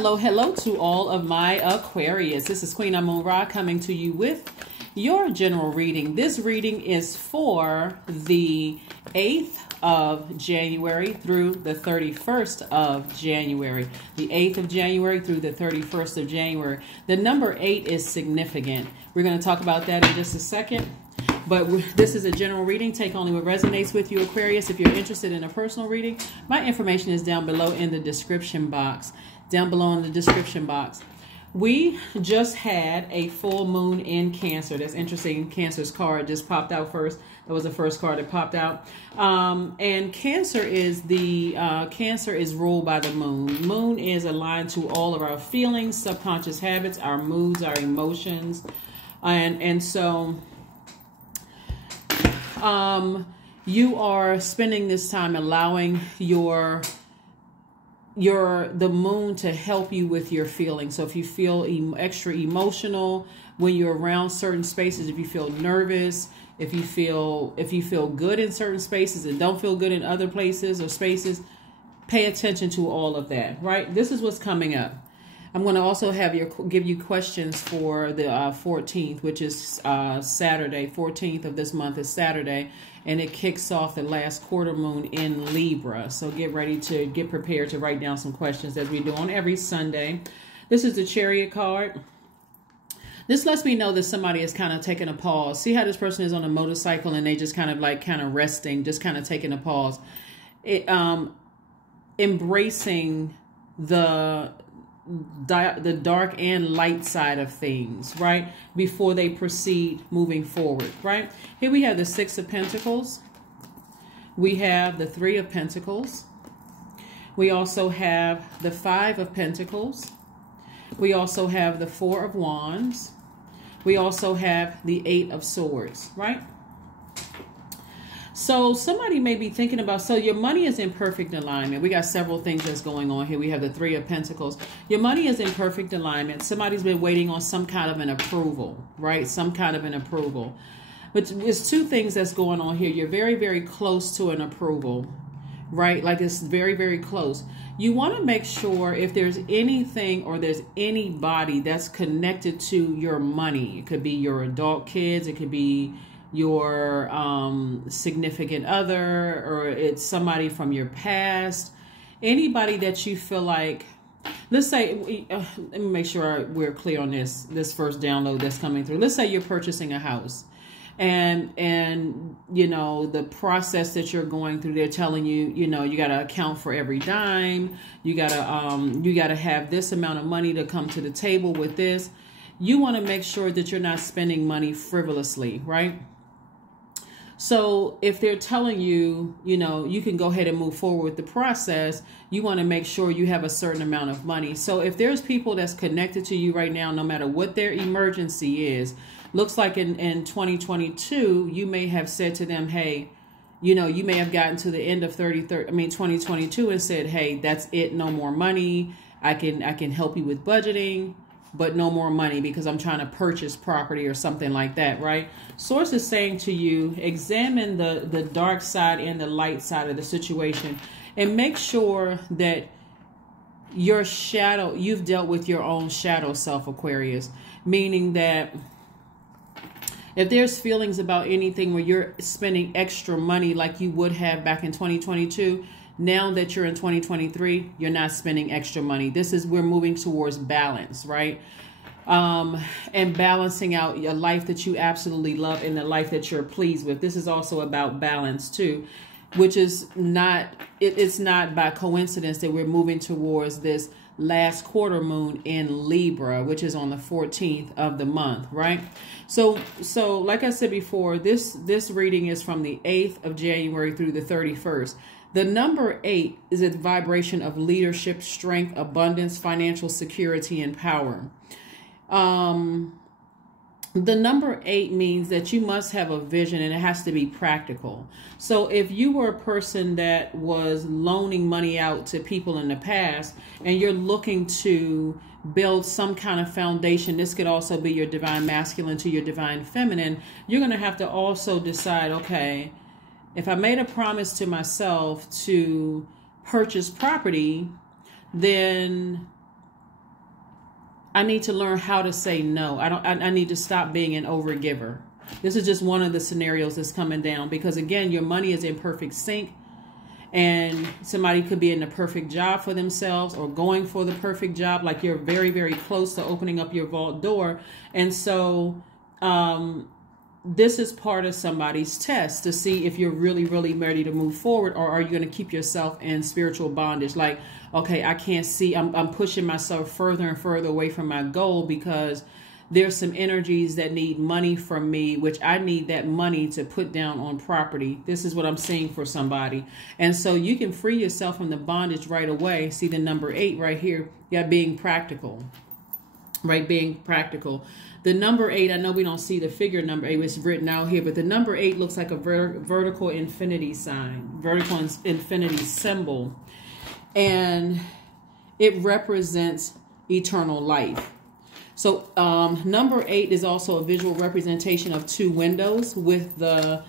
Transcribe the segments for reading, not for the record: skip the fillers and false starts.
Hello to all of my Aquarius. This is Queen Amun-Ra coming to you with your general reading. This reading is for the 8th of January through the 31st of January. The 8th of January through the 31st of January. The number 8 is significant. We're going to talk about that in just a second. But this is a general reading. Take only what resonates with you, Aquarius. If you're interested in a personal reading, my information is down below in the description box. We just had a full moon in Cancer. That's interesting. Cancer's card just popped out first. That was the first card that popped out. And Cancer is Cancer is ruled by the moon. Moon is aligned to all of our feelings, subconscious habits, our moods, our emotions, and so. You are spending this time allowing the moon to help you with your feelings. So if you feel extra emotional when you're around certain spaces, if you feel nervous, if you feel good in certain spaces and don't feel good in other places or spaces, pay attention to all of that, right? This is what's coming up. I'm going to also give you questions for the 14th, which is Saturday. 14th of this month is Saturday, and it kicks off the last quarter moon in Libra. So get prepared to write down some questions as we do on every Sunday. This is the Chariot card. This lets me know that somebody is kind of taking a pause. See how this person is on a motorcycle and they just kind of resting, just kind of taking a pause. Embracing the dark and light side of things, right? Before they proceed moving forward, right? Here we have the 6 of Pentacles. We have the 3 of Pentacles. We also have the 5 of Pentacles. We also have the 4 of Wands. We also have the 8 of Swords, right? So somebody may be thinking about, so your money is in perfect alignment. We got several things that's going on here. We have the 3 of Pentacles. Your money is in perfect alignment. Somebody's been waiting on some kind of an approval, right? Some kind of an approval. But it's 2 things that's going on here. You're very, very close to an approval, right? Like it's very, very close. You want to make sure if there's anything or there's anybody that's connected to your money. It could be your adult kids. It could be your significant other, or it's somebody from your past, anybody that you feel like, let's say, let me make sure we're clear on this first download that's coming through. Let's say you're purchasing a house and you know, the process that you're going through, they're telling you, you know, you got to account for every dime. You got to have this amount of money to come to the table with this. You want to make sure that you're not spending money frivolously, right? So if they're telling you, you know, you can go ahead and move forward with the process, you want to make sure you have a certain amount of money. So if there's people that's connected to you right now, no matter what their emergency is, looks like in 2022, you may have said to them, hey, you know, you may have gotten to the end of 2022 and said, hey, that's it. No more money. I can help you with budgeting, but no more money because I'm trying to purchase property or something like that, right? Source is saying to you, examine the dark side and the light side of the situation and make sure that your shadow, you've dealt with your own shadow self, Aquarius, meaning that if there's feelings about anything where you're spending extra money like you would have back in 2022, now that you're in 2023, you're not spending extra money. We're moving towards balance, right? And balancing out your life that you absolutely love and the life that you're pleased with. This is also about balance too, which is not, it's not by coincidence that we're moving towards this last quarter moon in Libra, which is on the 14th of the month, right? So like I said before, this reading is from the 8th of January through the 31st. The number 8 is a vibration of leadership, strength, abundance, financial security, and power. The number 8 means that you must have a vision and it has to be practical. So if you were a person that was loaning money out to people in the past and you're looking to build some kind of foundation, this could also be your divine masculine to your divine feminine. You're going to have to also decide, okay, if I made a promise to myself to purchase property, then I need to learn how to say no. I need to stop being an overgiver. This is just one of the scenarios that's coming down, because again, your money is in perfect sync, and somebody could be in the perfect job for themselves or going for the perfect job. Like you're very, very close to opening up your vault door. And so, this is part of somebody's test to see if you're really, really ready to move forward, or are you going to keep yourself in spiritual bondage? Like, okay, I can't see, I'm pushing myself further and further away from my goal because there's some energies that need money from me, which I need that money to put down on property. This is what I'm seeing for somebody. And so you can free yourself from the bondage right away. See the number 8 right here. Yeah, being practical, right? Being practical. The number 8, I know we don't see the figure number 8, it's written out here, but the number 8 looks like a vertical infinity sign, vertical infinity symbol. And it represents eternal life. So number 8 is also a visual representation of 2 windows, with the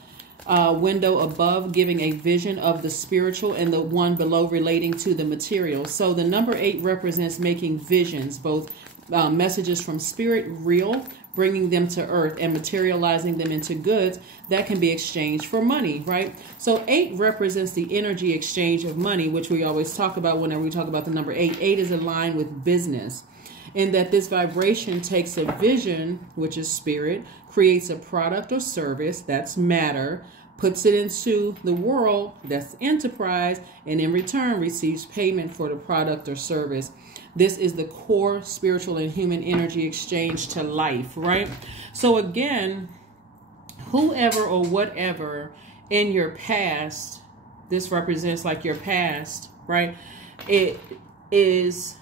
window above giving a vision of the spiritual and the one below relating to the material. So the number 8 represents making visions, both messages from spirit, real, bringing them to earth and materializing them into goods that can be exchanged for money, right? So 8 represents the energy exchange of money, which we always talk about whenever we talk about the number 8. 8 is aligned with business, in that this vibration takes a vision, which is spirit, creates a product or service, that's matter, puts it into the world, that's enterprise, and in return receives payment for the product or service. This is the core spiritual and human energy exchange to life, right? So again, whoever or whatever in your past, this represents like your past, right? It is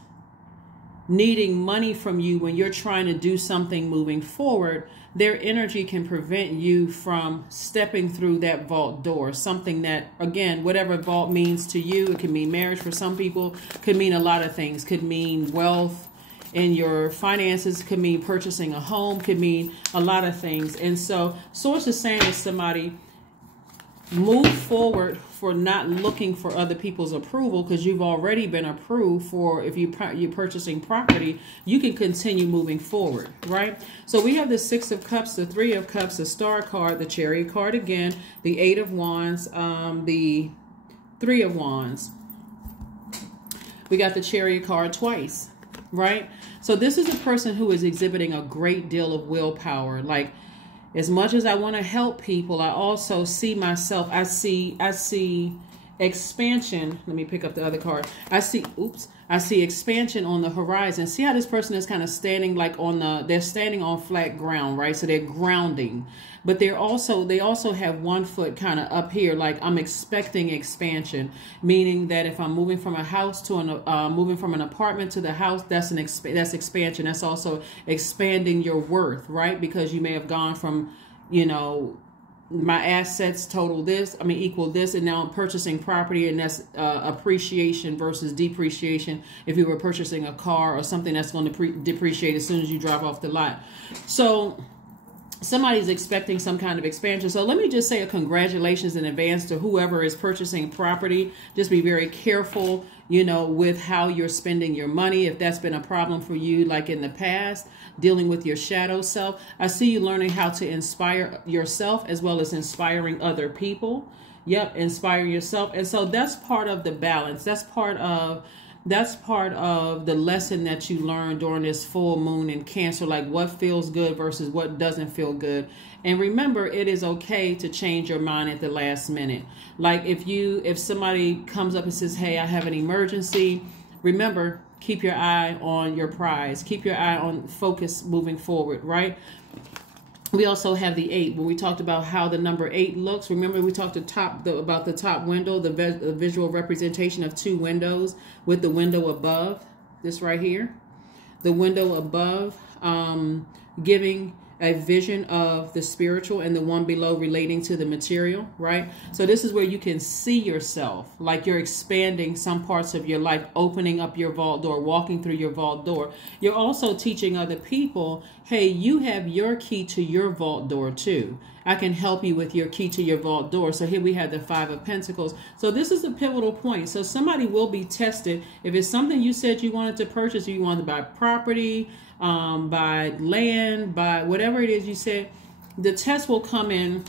needing money from you when you're trying to do something moving forward. Their energy can prevent you from stepping through that vault door. Something that, again, whatever vault means to you, it can mean marriage for some people, could mean a lot of things, could mean wealth in your finances, could mean purchasing a home, could mean a lot of things. And so Source is saying to somebody, move forward for not looking for other people's approval, because you've already been approved for, if you're purchasing property, you can continue moving forward, right? So we have the 6 of Cups, the 3 of Cups, the Star card, the Chariot card again, the 8 of Wands, the 3 of Wands. We got the Chariot card twice, right? So this is a person who is exhibiting a great deal of willpower. Like, as much as I want to help people, I also see myself, I see expansion. Let me pick up the other card. I see expansion on the horizon. See how this person is kind of standing like they're standing on flat ground, right? So they're grounding, but they also have one foot kind of up here. Like, I'm expecting expansion, meaning that if I'm moving from a house to moving from an apartment to the house, that's expansion. That's also expanding your worth, right? Because you may have gone from, my assets equal this, and now I'm purchasing property, and that's appreciation versus depreciation. If you were purchasing a car or something that's going to depreciate as soon as you drive off the lot. So somebody's expecting some kind of expansion. So let me just say a congratulations in advance to whoever is purchasing property. Just be very careful, with how you're spending your money. If that's been a problem for you, like in the past, dealing with your shadow self, I see you learning how to inspire yourself as well as inspiring other people. Yep, inspire yourself. And so that's part of the balance. That's part of the lesson that you learned during this full moon in Cancer, like what feels good versus what doesn't feel good. And remember, it is okay to change your mind at the last minute. Like if somebody comes up and says, hey, I have an emergency, remember, keep your eye on your prize. Keep your eye on focus moving forward, right? We also have the 8. When we talked about how the number 8 looks, remember we talked about the top window, the visual representation of 2 windows with the window above, this right here. The window above giving a vision of the spiritual, and the one below relating to the material, right? So this is where you can see yourself, like you're expanding some parts of your life, opening up your vault door, walking through your vault door. You're also teaching other people, hey, you have your key to your vault door too. I can help you with your key to your vault door. So here we have the Five of Pentacles. So this is a pivotal point. So somebody will be tested. If it's something you said you wanted to purchase, or you wanted to buy property, buy land, buy whatever it is you said, the test will come in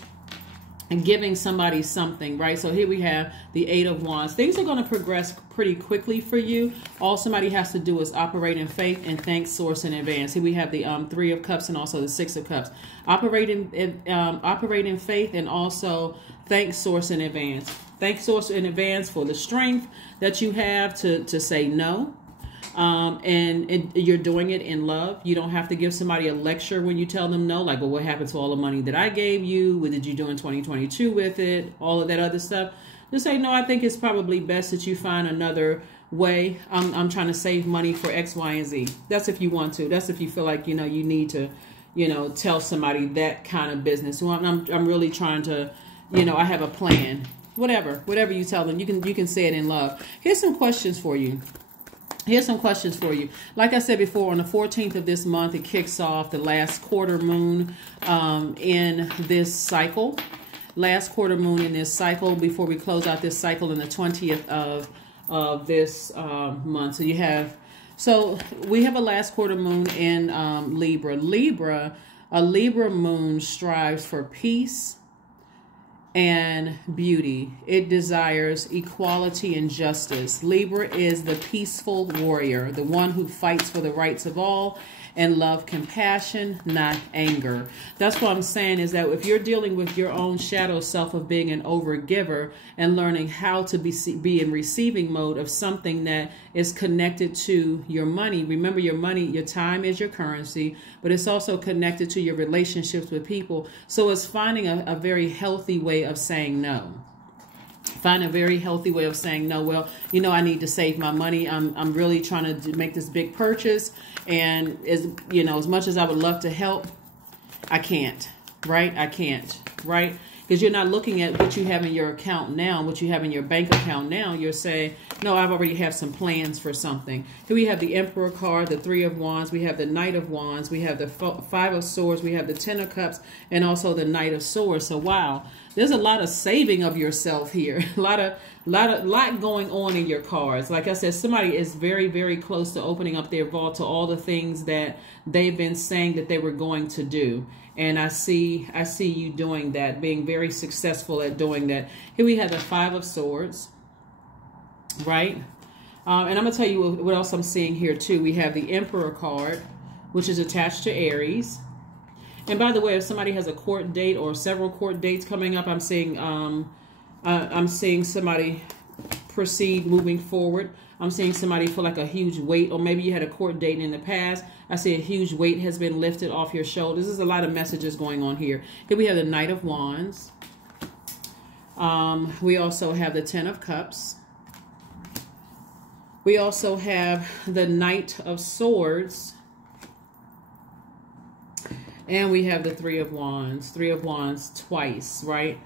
and giving somebody something, right? So here we have the Eight of Wands. Things are going to progress pretty quickly for you. All somebody has to do is operate in faith and thank Source in advance. Here we have the Three of Cups and also the Six of Cups. Operate in faith and also thank Source in advance. Thank Source in advance for the strength that you have to say no. And you're doing it in love. You don't have to give somebody a lecture when you tell them no, like, well, what happened to all the money that I gave you? What did you do in 2022 with it? All of that other stuff. Just say, no, I think it's probably best that you find another way. I'm trying to save money for X, Y, and Z. That's if you want to. That's if you feel like, you need to, tell somebody that kind of business. So I'm really trying to, I have a plan. Whatever you tell them, you can say it in love. Here's some questions for you. Like I said before, on the 14th of this month, it kicks off the last quarter moon in this cycle. Last quarter moon in this cycle before we close out this cycle in the 20th of this month. So we have a last quarter moon in Libra. A Libra moon strives for peace and beauty. It desires equality and justice. Libra is the peaceful warrior, the one who fights for the rights of all and love compassion, not anger. That's what I'm saying, is that if you're dealing with your own shadow self of being an overgiver and learning how to be in receiving mode of something that is connected to your money. Remember, your money, your time is your currency, but it's also connected to your relationships with people. So it's finding a very healthy way of saying no. Find a very healthy way of saying no. Well, I need to save my money. I'm really trying to make this big purchase, and as much as I would love to help, I can't. Right? I can't. Right? Because you're not looking at what you have in your account now, what you have in your bank account now. You're saying, no, I've already have some plans for something. Here we have the Emperor card, the Three of Wands. We have the Knight of Wands. We have the Five of Swords. We have the Ten of Cups and also the Knight of Swords. So, wow, there's a lot of saving of yourself here. A lot going on in your cards. Like I said, somebody is very, very close to opening up their vault to all the things that they've been saying that they were going to do. And I see you doing that, being very successful at doing that. Here we have the Five of Swords, right? And I'm going to tell you what else I'm seeing here too. We have the Emperor card, which is attached to Aries. And by the way, if somebody has a court date or several court dates coming up, I'm seeing somebody proceed moving forward. I'm seeing somebody feel like a huge weight, or maybe you had a court date in the past. I see a huge weight has been lifted off your shoulders. There's a lot of messages going on here. Here we have the Knight of Wands. We also have the Ten of Cups. We also have the Knight of Swords. And we have the Three of Wands. Three of Wands twice, right?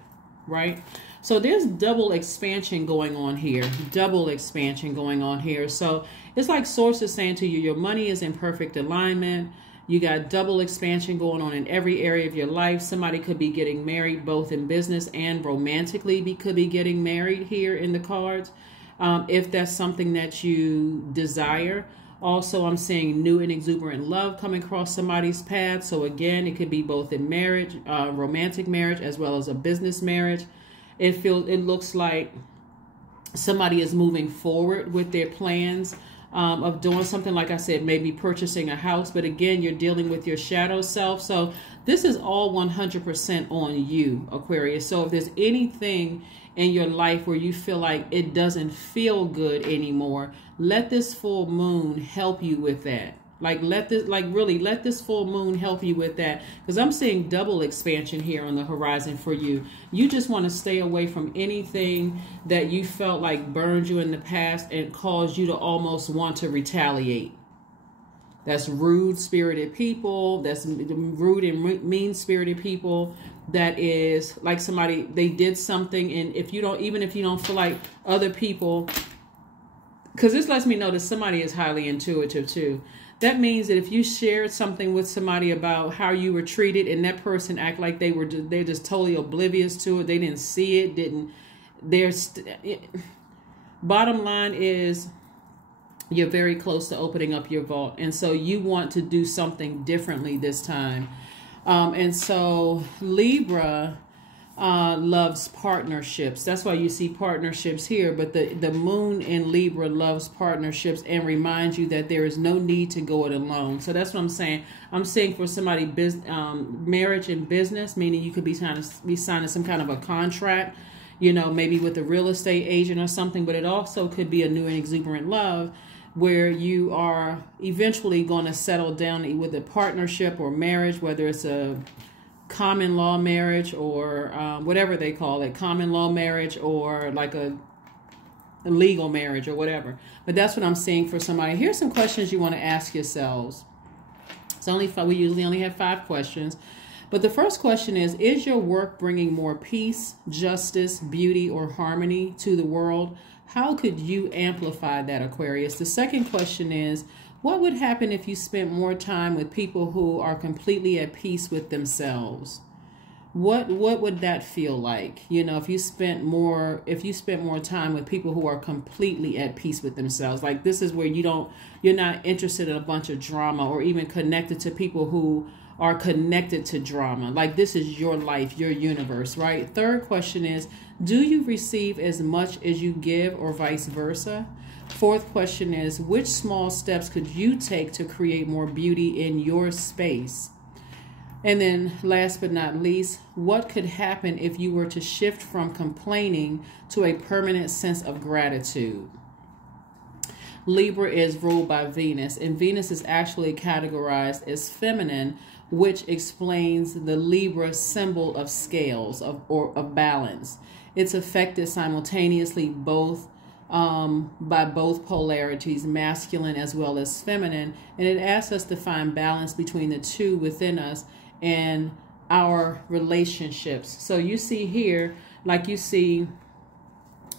Right? So there's double expansion going on here. Double expansion going on here. So it's like Source is saying to you, your money is in perfect alignment. You got double expansion going on in every area of your life. Somebody could be getting married both in business and romantically. Could be getting married here in the cards. If that's something that you desire. Also, I'm seeing new and exuberant love coming across somebody's path. So again, it could be both in marriage, romantic marriage, as well as a business marriage. It looks like somebody is moving forward with their plans of doing something. Like I said, maybe purchasing a house. But again, you're dealing with your shadow self. So this is all 100% on you, Aquarius. So if there's anything in your life where you feel like it doesn't feel good anymore, let this full moon help you with that. Really let this full moon help you with that. Because I'm seeing double expansion here on the horizon for you. You just want to stay away from anything that you felt like burned you in the past and caused you to almost want to retaliate. That's rude-spirited people. That's rude and mean-spirited people. That is like somebody, they did something, and if you don't, even if you don't feel like other people, because this lets me know that somebody is highly intuitive too. That means that if you shared something with somebody about how you were treated, and that person act like they're just totally oblivious to it, they didn't see it, bottom line is, you're very close to opening up your vault, and so you want to do something differently this time. And so Libra loves partnerships. That's why you see partnerships here. But the moon in Libra loves partnerships and reminds you that there is no need to go it alone. So that's what I'm saying. I'm saying for somebody, marriage and business, meaning you could be signing some kind of a contract, you know, maybe with a real estate agent or something. But it also could be a new and exuberant love, where you are eventually going to settle down with a partnership or marriage, whether it's a common law marriage or whatever they call it, common law marriage, or like a legal marriage or whatever. But that's what I'm seeing for somebody. Here's some questions you want to ask yourselves. It's only we usually only have 5 questions. But the first question is your work bringing more peace, justice, beauty, or harmony to the world? How could you amplify that, Aquarius? The second question is, what would happen if you spent more time with people who are completely at peace with themselves? What would that feel like? You know, if you spent more time with people who are completely at peace with themselves. Like, this is where you're not interested in a bunch of drama, or even connected to people who are connected to drama. Like, this is your life, your universe, right? Third question is, do you receive as much as you give, or vice versa? Fourth question is, which small steps could you take to create more beauty in your space? And then last but not least, what could happen if you were to shift from complaining to a permanent sense of gratitude? Libra is ruled by Venus, and Venus is actually categorized as feminine, which explains the Libra symbol of scales, of balance. It's affected simultaneously by both polarities, masculine as well as feminine, and it asks us to find balance between the two within us and our relationships. So you see here, like you see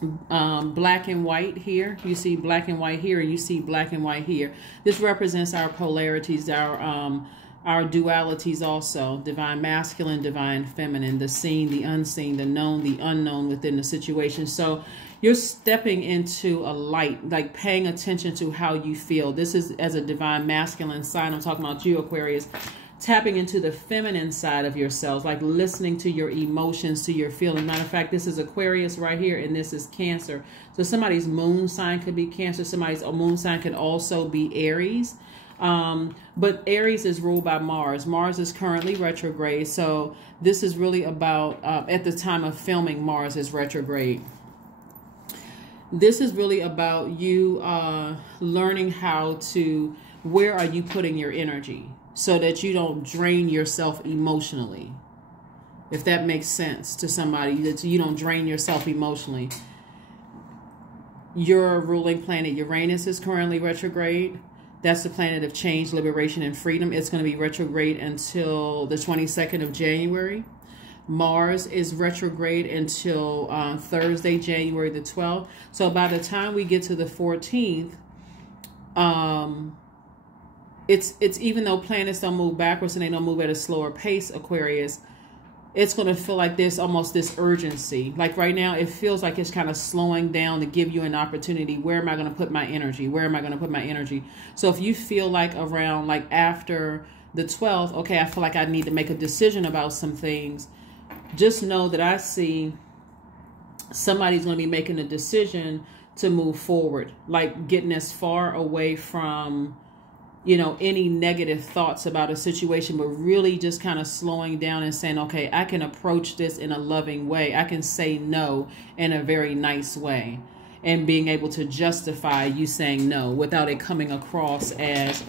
black and white here, you see black and white here, and you see black and white here. This represents our polarities, our dualities also, divine masculine, divine feminine, the seen, the unseen, the known, the unknown within the situation. So you're stepping into a light, like paying attention to how you feel. This is as a divine masculine sign. I'm talking about you, Aquarius, tapping into the feminine side of yourselves, like listening to your emotions, to your feelings. Matter of fact, this is Aquarius right here, and this is Cancer. So somebody's moon sign could be Cancer. Somebody's moon sign could also be Aries. But Aries is ruled by Mars. Mars is currently retrograde. So this is really about, at the time of filming, Mars is retrograde. This is really about you learning how to, where are you putting your energy so that you don't drain yourself emotionally. If that makes sense to somebody, that you don't drain yourself emotionally. Your ruling planet Uranus is currently retrograde. That's the planet of change, liberation, and freedom. It's going to be retrograde until the 22nd of January. Mars is retrograde until Thursday, January the 12th. So by the time we get to the 14th, it's even though planets don't move backwards and they don't move at a slower pace, Aquarius, it's going to feel like there's almost this urgency. Like right now, it feels like it's kind of slowing down to give you an opportunity. Where am I going to put my energy? Where am I going to put my energy? So if you feel like around, like after the 12th, okay, I feel like I need to make a decision about some things, just know that I see somebody's going to be making a decision to move forward, like getting as far away from, you know, any negative thoughts about a situation, but really just kind of slowing down and saying, okay, I can approach this in a loving way. I can say no in a very nice way, and being able to justify you saying no without it coming across as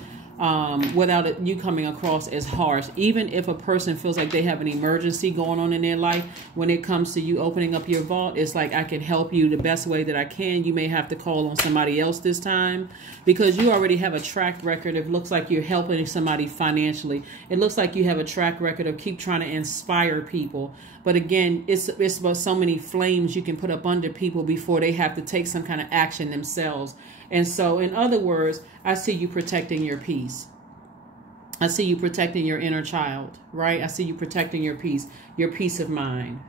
without you coming across as harsh. Even if a person feels like they have an emergency going on in their life, when it comes to you opening up your vault, it's like, I can help you the best way that I can. You may have to call on somebody else this time, because you already have a track record. It looks like you're helping somebody financially. It looks like you have a track record of keep trying to inspire people. But again, it's about so many flames you can put up under people before they have to take some kind of action themselves. And so, in other words, I see you protecting your peace. I see you protecting your inner child, right? I see you protecting your peace of mind.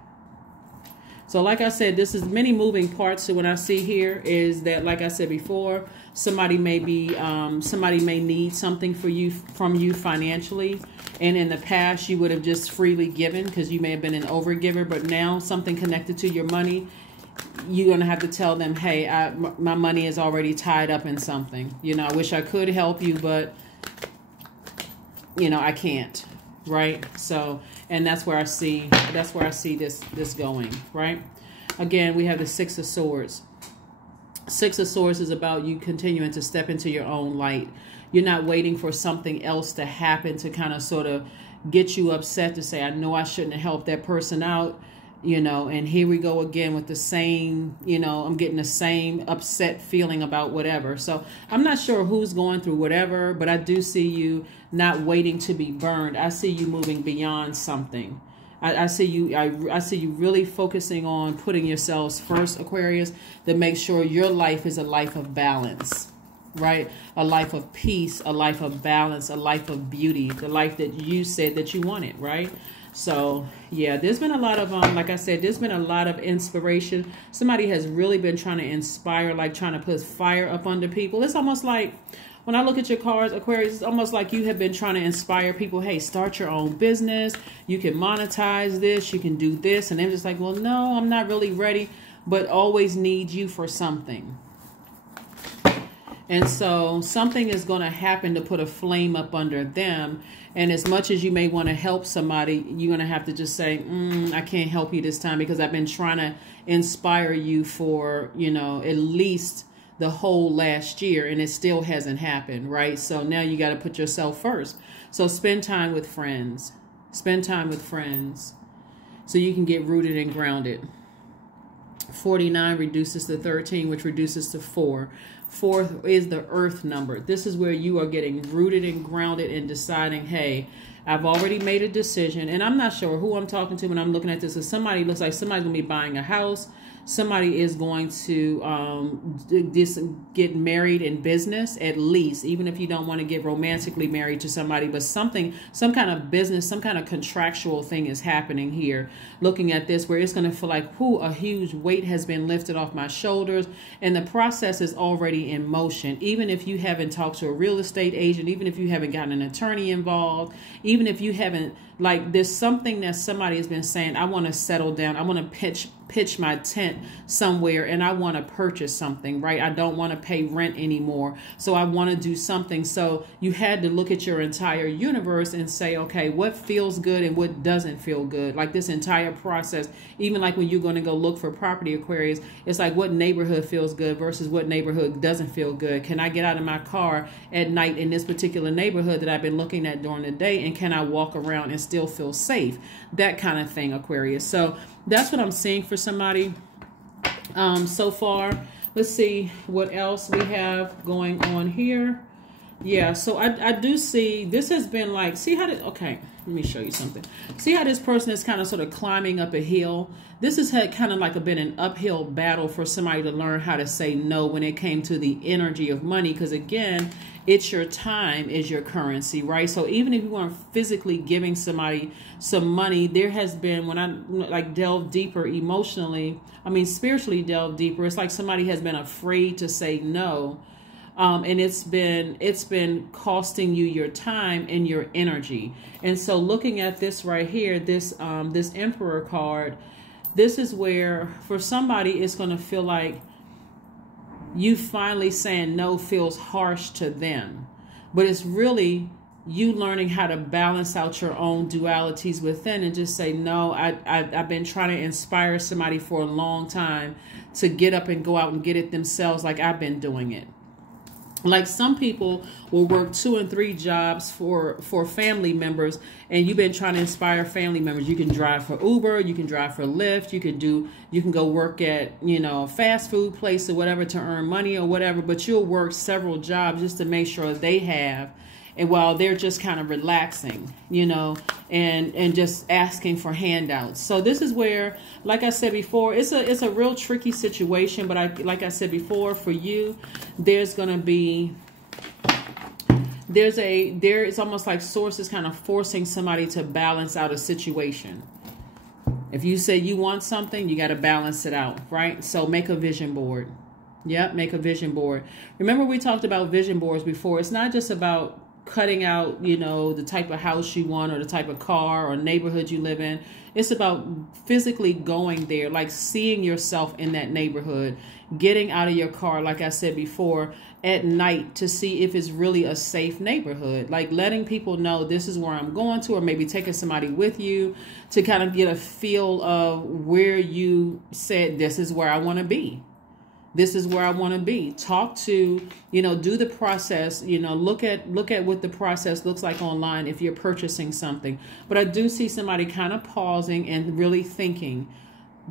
So like I said, this is many moving parts to what I see here is that, like I said before, somebody may need something from you financially. And in the past, you would have just freely given because you may have been an overgiver. But now something connected to your money, you're going to have to tell them, hey, my money is already tied up in something. You know, I wish I could help you, but, you know, I can't. Right. So, and that's where I see this going. Right. Again, we have the Six of Swords. Six of Swords is about you continuing to step into your own light. You're not waiting for something else to happen to kind of sort of get you upset to say, I know I shouldn't have helped that person out. You know, and here we go again with the same, you know, I'm getting the same upset feeling about whatever. So I'm not sure who's going through whatever, but I do see you not waiting to be burned. I see you moving beyond something. I see you really focusing on putting yourselves first, Aquarius, to make sure your life is a life of balance, right? A life of peace, a life of balance, a life of beauty, the life that you said that you wanted, right? So, yeah, there's been a lot of, like I said, there's been a lot of inspiration. Somebody has really been trying to inspire, like trying to put fire up under people. It's almost like, when I look at your cards, Aquarius, it's almost like you have been trying to inspire people. Hey, start your own business. You can monetize this. You can do this. And they're just like, well, no, I'm not really ready, but always need you for something. And so something is going to happen to put a flame up under them. And as much as you may want to help somebody, you're going to have to just say, I can't help you this time because I've been trying to inspire you for, you know, at least the whole last year and it still hasn't happened, right? So now you got to put yourself first. So spend time with friends. Spend time with friends so you can get rooted and grounded. 49 reduces to 13, which reduces to 4. 4 is the earth number. This is where you are getting rooted and grounded and deciding, hey, I've already made a decision. And I'm not sure who I'm talking to when I'm looking at this. If somebody looks like somebody's going to be buying a house. Somebody is going to get married in business, at least, even if you don't want to get romantically married to somebody, but some kind of business, some kind of contractual thing is happening here. Looking at this, where it's going to feel like, whoo, a huge weight has been lifted off my shoulders, and the process is already in motion. Even if you haven't talked to a real estate agent, even if you haven't gotten an attorney involved, even if you haven't, like, there's something that somebody has been saying, I want to settle down, I want to pitch my tent somewhere, and I want to purchase something, right? I don't want to pay rent anymore, so I want to do something. So you had to look at your entire universe and say, okay, what feels good and what doesn't feel good? Like this entire process, even like when you're going to go look for property, Aquarius, it's like what neighborhood feels good versus what neighborhood doesn't feel good. Can I get out of my car at night in this particular neighborhood that I've been looking at during the day, and can I walk around and still feel safe? That kind of thing, Aquarius. So that's what I'm seeing for somebody so far. Let's see what else we have going on here. Yeah, so I do see this has been like, see how okay, let me show you something. See how this person is kind of sort of climbing up a hill. This has had kind of like been an uphill battle for somebody to learn how to say no when it came to the energy of money. Because again, it's your time is your currency, right? So even if you aren't physically giving somebody some money, there has been, when I like delve deeper emotionally, I mean spiritually delve deeper, it's like somebody has been afraid to say no. And it's been costing you your time and your energy. And so looking at this right here, this Emperor card, this is where for somebody it's going to feel like you finally saying no feels harsh to them. But it's really you learning how to balance out your own dualities within and just say, no, I've been trying to inspire somebody for a long time to get up and go out and get it themselves like I've been doing it. Like some people will work 2 and 3 jobs for family members, and you've been trying to inspire family members. You can drive for Uber, you can drive for Lyft, you can go work at, you know, fast food place or whatever to earn money or whatever, but you'll work several jobs just to make sure they have, and while they're just kind of relaxing, you know, and just asking for handouts. So this is where, like I said before, it's a real tricky situation. But like I said before, for you, it's almost like source is kind of forcing somebody to balance out a situation. If you say you want something, you got to balance it out, right? So make a vision board. Yep, make a vision board. Remember, we talked about vision boards before. It's not just about cutting out, you know, the type of house you want or the type of car or neighborhood you live in. It's about physically going there, like seeing yourself in that neighborhood, getting out of your car, like I said before, at night to see if it's really a safe neighborhood, like letting people know this is where I'm going to, or maybe taking somebody with you to kind of get a feel of where you said, this is where I want to be. This is where I want to be. Talk to, you know, do the process, you know, look at what the process looks like online if you're purchasing something. But I do see somebody kind of pausing and really thinking,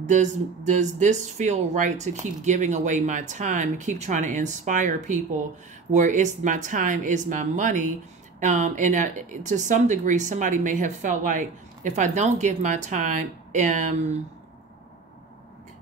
does this feel right to keep giving away my time and keep trying to inspire people where it's my time is my money? To some degree, somebody may have felt like, if I don't give my time,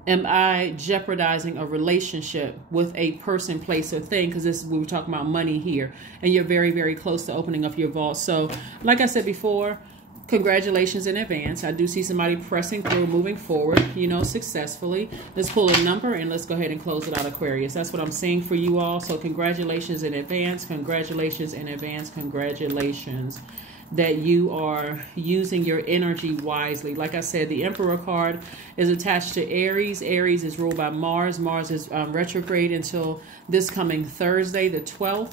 am I jeopardizing a relationship with a person, place, or thing? Because we were talking about money here, and you're very, very close to opening up your vault. So like I said before, congratulations in advance. I do see somebody pressing through, moving forward, you know, successfully. Let's pull a number and let's go ahead and close it out, Aquarius. That's what I'm seeing for you all. So congratulations in advance. Congratulations in advance. Congratulations that you are using your energy wisely. Like I said, the Emperor card is attached to Aries. Aries is ruled by Mars. Mars is retrograde until this coming Thursday, the 12th.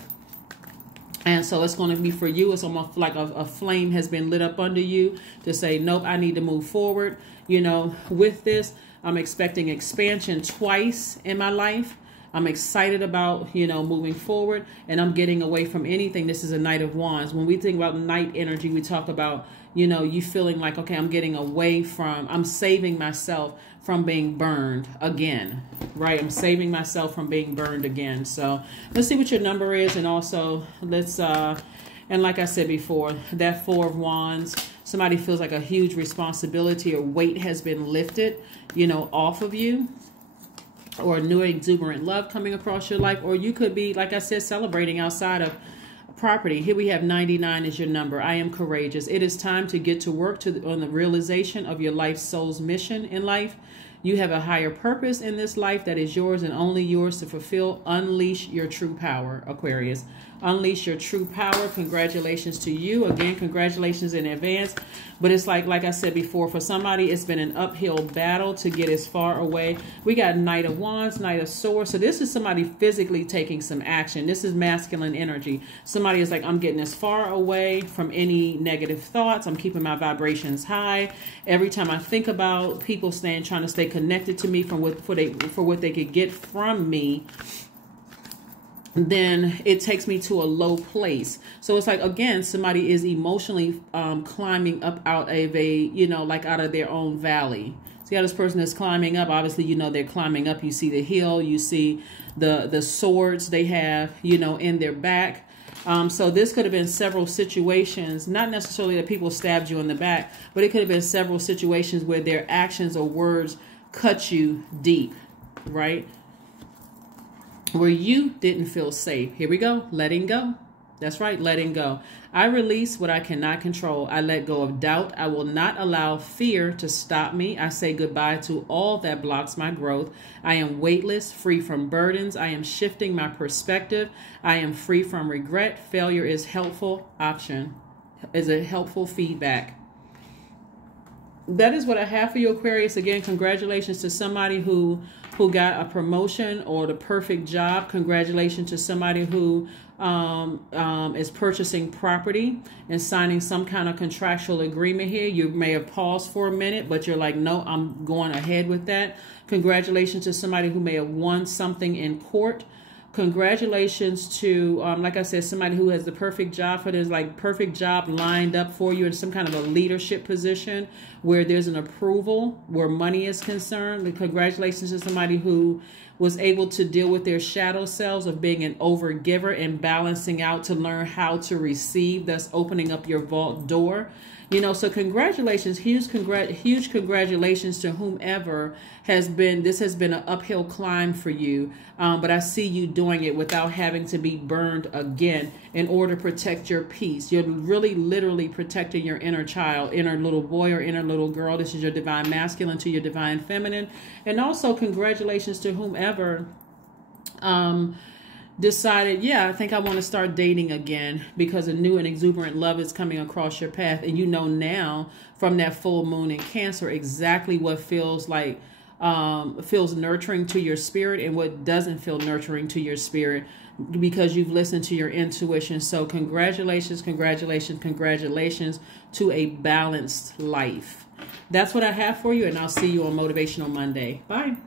And so it's going to be for you. It's almost like a flame has been lit up under you to say, nope, I need to move forward. You know, with this, I'm expecting expansion twice in my life. I'm excited about, you know, moving forward, and I'm getting away from anything. This is a Knight of Wands. When we think about night energy, we talk about, you know, you feeling like, okay, I'm getting away from, I'm saving myself from being burned again, right? I'm saving myself from being burned again. So let's see what your number is. And also let's, and like I said before, that 4 of Wands, somebody feels like a huge responsibility or weight has been lifted, you know, off of you. Or a new exuberant love coming across your life. Or you could be, like I said, celebrating outside of property. Here we have 99 as your number. I am courageous. It is time to get to work on the realization of your life's soul's mission in life. You have a higher purpose in this life that is yours and only yours to fulfill. Unleash your true power, Aquarius. Unleash your true power. Congratulations to you. Again, congratulations in advance. But it's like I said before, for somebody, it's been an uphill battle to get as far away. We got Knight of Wands, Knight of Swords. So this is somebody physically taking some action. This is masculine energy. Somebody is like, I'm getting as far away from any negative thoughts. I'm keeping my vibrations high. Every time I think about people trying to stay connected to me for what they could get from me, then it takes me to a low place. So it's like, again, somebody is emotionally climbing up out of a, you know, like out of their own valley. So you got this person that's climbing up. Obviously, you know, they're climbing up. You see the hill, you see the swords they have, you know, in their back. So this could have been several situations, not necessarily that people stabbed you in the back, but it could have been several situations where their actions or words cut you deep, right? Where you didn't feel safe. Here we go. Letting go. That's right. Letting go. I release what I cannot control. I let go of doubt. I will not allow fear to stop me. I say goodbye to all that blocks my growth. I am weightless, free from burdens. I am shifting my perspective. I am free from regret. Failure is helpful is a helpful feedback. That is what I have for you, Aquarius. Again, congratulations to somebody who got a promotion or the perfect job. Congratulations to somebody who is purchasing property and signing some kind of contractual agreement here. You may have paused for a minute, but you're like, no, I'm going ahead with that. Congratulations to somebody who may have won something in court. Congratulations to, like I said, somebody who has the perfect job for this, like perfect job lined up for you in some kind of a leadership position where there's an approval, where money is concerned. And congratulations to somebody who was able to deal with their shadow selves of being an overgiver and balancing out to learn how to receive. That's opening up your vault door. You know, so congratulations, huge congratulations to whomever this has been an uphill climb for you. But I see you doing it without having to be burned again in order to protect your peace. You're really literally protecting your inner child, inner little boy or inner little girl. This is your divine masculine to your divine feminine. And also congratulations to whomever decided, yeah, I think I want to start dating again because a new and exuberant love is coming across your path. And you know now from that full moon in Cancer exactly what feels like, feels nurturing to your spirit and what doesn't feel nurturing to your spirit because you've listened to your intuition. So congratulations, congratulations, congratulations to a balanced life. That's what I have for you, and I'll see you on Motivational Monday. Bye.